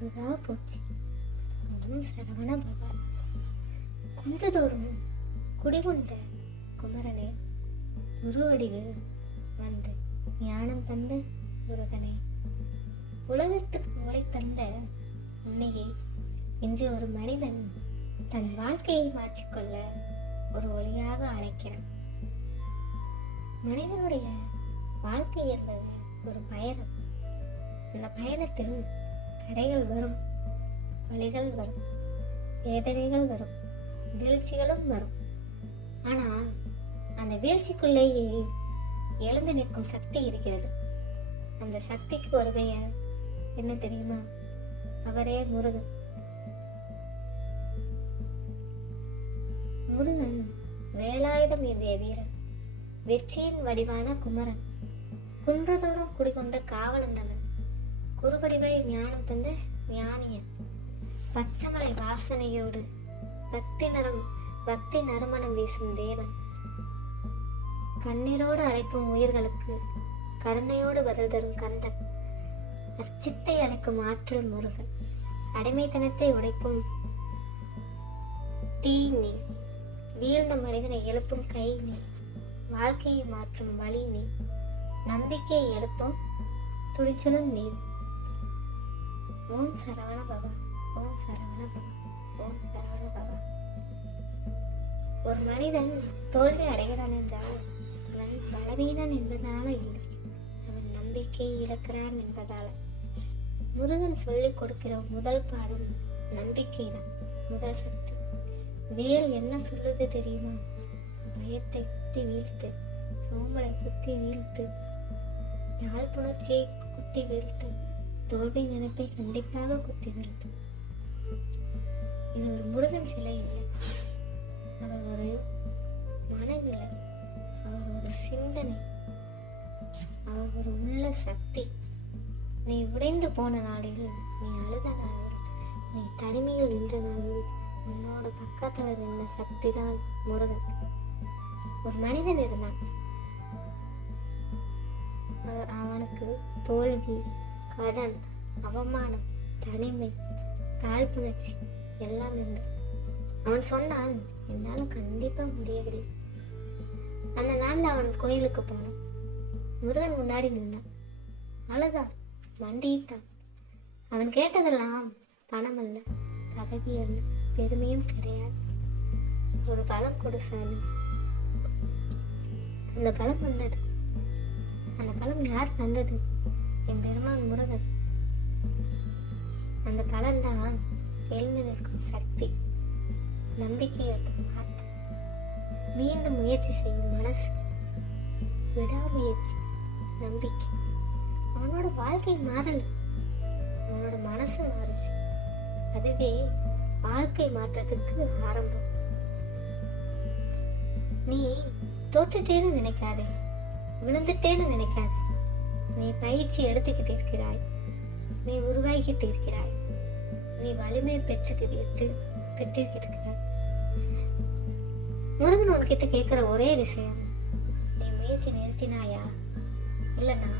முருகா போச்சு. ஓம் சரவண பவா கொஞ்ச தூரம் குடிகொண்ட குமரனே குருவடிவில் வந்து ஞானம் தந்த முருகனே உலகத்துக்கு ஒளி தந்த உன்னையே இன்று ஒரு மனிதன் தன் வாழ்க்கையை மாற்றிக்கொள்ள ஒரு ஒளியாக அழைக்கிறான். மனிதனுடைய வாழ்க்கை என்பது ஒரு பயணம். அந்த பயணத்தில் தடைகள் வரும். வழிகள் வரும். வேதனைகள் வரும். வீழ்ச்சிகளும் வரும். ஆனால் அந்த வீழ்ச்சிக்குள்ளேயே எழுந்து நிற்கும் சக்தி இருக்கிறது. அந்த சக்திக்கு ஒரு பெயர் என்ன தெரியுமா? அவரே முருகன். முருகன் வேலாயுதம் ஏந்திய வீரன். வெற்றியின் வடிவான குமரன். குன்றதோறும் குடிகொண்ட காவலண்டவன் குறுவடிவை ஞானம் தந்த ஞானியன். பச்சைமலை வாசனையோடு பக்தி நரம் பக்தி நறுமணம் வீசும் தேவன். கண்ணீரோடு அழைக்கும் உயிர்களுக்கு கருணையோடு பதில் தரும் கந்தன். அச்சித்தை அழைக்கும் ஆற்றல் முருகன். அடிமைத்தனத்தை உடைக்கும் தீ நீ வீழ்ந்த மனிதனை எழுப்பும் கை நீ வாழ்க்கையை மாற்றும் வழி நீ நம்பிக்கையை எழுப்பும் துடிச்சலும் நீர் ஓம் சரவண பவா ஓம் சரவண பவா ஓம் சரவண பவா ஒரு மனிதன் தோல்வி அடைகிறான் என்றால் அவன் பலவீனன் என்பதால இல்லை. அவன் நம்பிக்கை இழக்கிறான் என்பதால. முருகன் சொல்லிக் கொடுக்கிற முதல் பாடம் நம்பிக்கை தான். முதல் சக்தி. வேல் என்ன சொல்லுது தெரியுமா? பயத்தை குத்தி வீழ்த்து சோம்பலை குத்தி வீழ்த்து யாழ்ப்புணர்ச்சியை குத்தி வீழ்த்து தோல்வி நினைப்பை கண்டிப்பாக குத்தி நிறுத்தும். இது ஒரு முருகன் சிலை இல்லை. அவர் ஒரு மனநிலை அவர் ஒரு சிந்தனை அவர் ஒரு உள்ள சக்தி. நீ உடைந்து போன நாளில் நீ அழுத நாளில் நீ தனிமையில் நின்ற நாளில் உன்னோட பக்கத்தில் இருந்த சக்தி தான் முருகன். ஒரு மனிதன் இருந்தான். அவனுக்கு தோல்வி கடன் அவமானம் தனிமை காழ்ப்புணர்ச்சி எல்லாம் இருந்து அவன் சொன்னான் என்னால் கண்டிப்பா முடியவில்லை. அந்த நாள்ல அவன் கோயிலுக்கு போனான். முருகன் முன்னாடி நின்னான். அழுதான் மண்டியிட்டான். அவன் கேட்டதெல்லாம் பணம் அல்ல பதவி அல்ல பெருமையும் கிடையாது. ஒரு பலம் கொடு சாமி. அந்த பலம் வந்தது. அந்த பலம் யார் தந்தது? என் பெருமான் முருகன். அந்த பலன்தான் எழுந்து நிற்கும் சக்தி. நம்பிக்கையற்ற மாற்றம் மீண்டும் முயற்சி செய்யும் மனசு. விடாமுயற்சி நம்பிக்கை. அவனோட வாழ்க்கை மாறல. அவனோட மனசு மாறுச்சு. அதுவே வாழ்க்கை மாற்றத்திற்கு ஆரம்பம். நீ தோற்றுட்டேன்னு நினைக்காதே. விழுந்துட்டேன்னு நினைக்காதே. நீ பயிற்சி எடுத்துக்கிட்டு இருக்கிறாய் நீ உருவாகிட்டு இருக்கிறாய் நீ வலிமை பெற்றுக்கிட்டு பெற்றிருக்கிட்டு இருக்கிறாய் முருகன் உன்கிட்ட கேட்குற ஒரே விஷயம் நீ முயற்சி நிறுத்தினாயா? இல்லைனா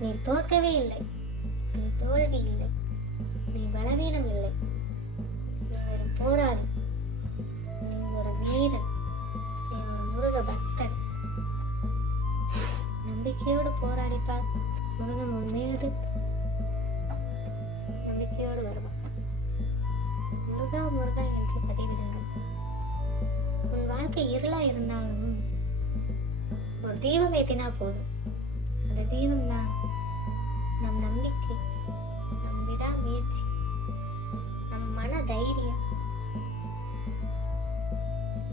நீ தோற்கவே இல்லை. நீ தோல்வி இல்லை. நீ பலவீனம் இல்லை. முருகா முருகா என்று பதிவிடுங்கள். உன் வாழ்க்கை இருளா இருந்தாலும் ஒரு தீபம் ஏத்தினா போதும். அந்த தீபம் தான் நம் நம்பிக்கை நம் விடாமுயற்சி நம் மன தைரியம்.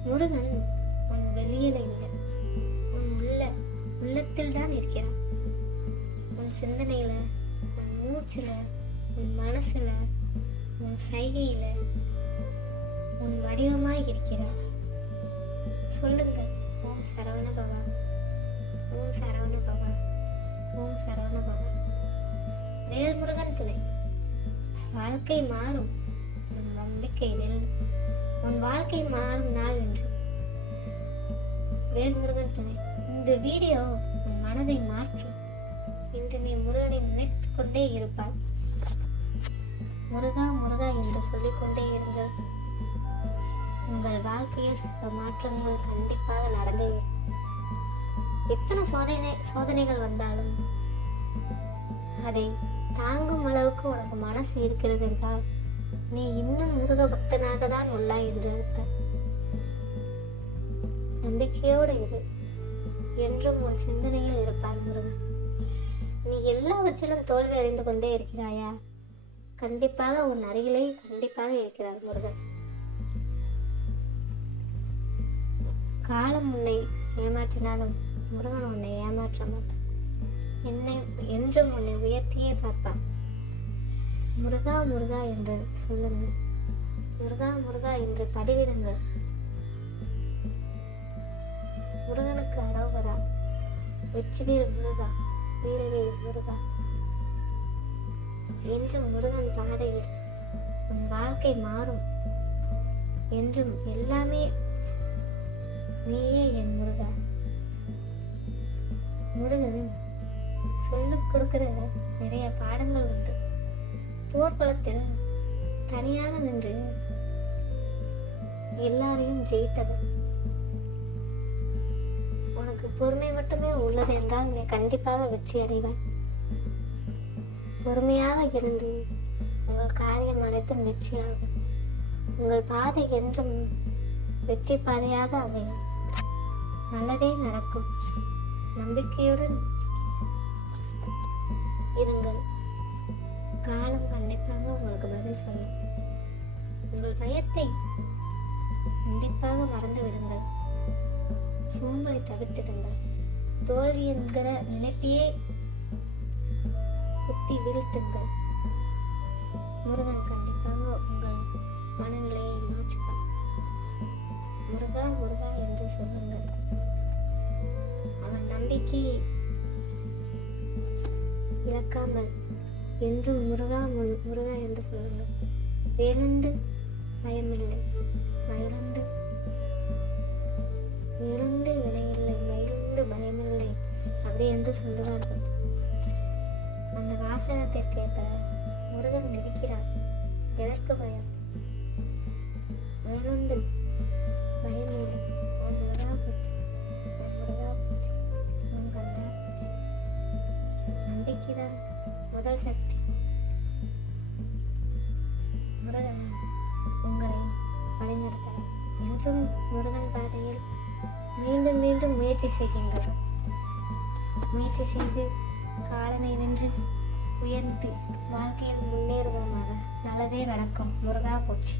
முருகன் உன் வெளியில இல்லை. உன் உள்ள உள்ளத்தில் தான் இருக்கிறான். உன் சிந்தனையில உன் மூச்சுல உன் மனசுல உன் சைகையில உன் வடிவமாய் இருக்கிறார். சொல்லுங்கள் ஓம் சரவண பவா. ஓம் சரவண பவா. ஓம் சரவண பவா. வேல்முருகன் துணை. வாழ்க்கை மாறும். உன் நம்பிக்கை நெல் உன் வாழ்க்கை மாறும் நாள் என்று. வேல்முருகன் துணை. இந்த வீடியோ உன் மனதை மாற்றும். இன்று நீ முருகனை நினைத்து கொண்டே இருப்பாய். முருகா முருகா என்று சொல்லிக்கொண்டே இருங்கள். உங்கள் வாழ்க்கையில் சில மாற்றங்கள் கண்டிப்பாக நடந்தே எத்தனை சோதனை சோதனைகள் வந்தாலும் அதை தாங்கும் அளவுக்கு உனக்கு மனசு இருக்கிறது என்றால் நீ இன்னும் முருக பக்தனாக தான் உள்ளாய் என்று அர்த்தம். நம்பிக்கையோடு இரு. என்றும் உன் சிந்தனையில் இருப்பார் முருகன். நீ எல்லாவற்றிலும் தோல்வி அடைந்து கொண்டே இருக்கிறாயா? கண்டிப்பாக உன் அருகிலே கண்டிப்பாக இருக்கிறார் முருகன். காலம் உன்னை ஏமாற்றினாலும் முருகன் உன்னை ஏமாற்ற மாட்டான். என்னை என்றும் உன்னை உயர்த்தியே பார்ப்பான். முருகா முருகா என்று சொல்லுங்கள். முருகா முருகா என்று பதிவிடுங்கள். முருகனுக்கு அரோகரா. வெற்றிவேல் முருகா வீரவேல் முருகா. என்றும் முருகன் பாதையில் உன் வாழ்க்கை மாறும் என்றும் எல்லாமே நீயே என் முருக முருகன் சொல்லிக் கொடுக்கிற நிறைய பாடங்கள் உண்டு. போர்க்குளத்தில் தனியாக நின்று எல்லாரையும் ஜெயித்தவன் உனக்கு பொறுமை மட்டுமே உள்ளது என்றால் நீ கண்டிப்பாக வெற்றி அடைவாய். பொறுமையாக இருந்து உங்கள் காரியம் அனைத்தும் வெற்றியாகும் உங்கள் பாதை என்றும் வெற்றி பாதையாக அமையும். நல்லதே நடக்கும். நம்பிக்கையுடன் இருங்கள். காலம் கண்டிப்பாக உங்களுக்கு பதில் சொல்லும். உங்கள் பயத்தை கண்டிப்பாக மறந்து விடுங்கள் சோம்பலை தவிர்த்திடுங்கள். தோல்வி என்கிற நினைப்பையே குத்தி வீழ்த்துங்கள். முருகன் கண்டிப்பாக உங்கள் மனநிலையை மாற்றுவார். முருகா முருகா என்று சொல்லுங்கள். அவன் நம்பிக்கையை இழக்காமல் என்றும் முருகா முரு- முருகா என்று சொல்லுங்கள். வேலண்டு பயமில்லை மயிலண்டு வேலுண்டு வினையில்லை மயிலண்டு பயமில்லை அப்படி என்று சொல்லுவார்கள். அந்த வாசகத்திற்கேற்ப முருகன் இருக்கிறான் எதற்கு பயம்? பயனுண்டு பயமில்லை ஓம் முருகா போற்றி ஓம் முருகா போற்றி ஓம் கந்தா போற்றி நம்பிக்கைதான் முதல் சக்தி. முருகன் உங்களை வழிநடத்தலாம். என்றும் முருகன் பாதையில் மீண்டும் மீண்டும் முயற்சி செய்யுங்கள் முயற்சி செய்து காலனை வென்று உயர்ந்து வாழ்க்கையில் முன்னேறுவோமாக. நல்லதே நடக்கும். முருகா போச்சு.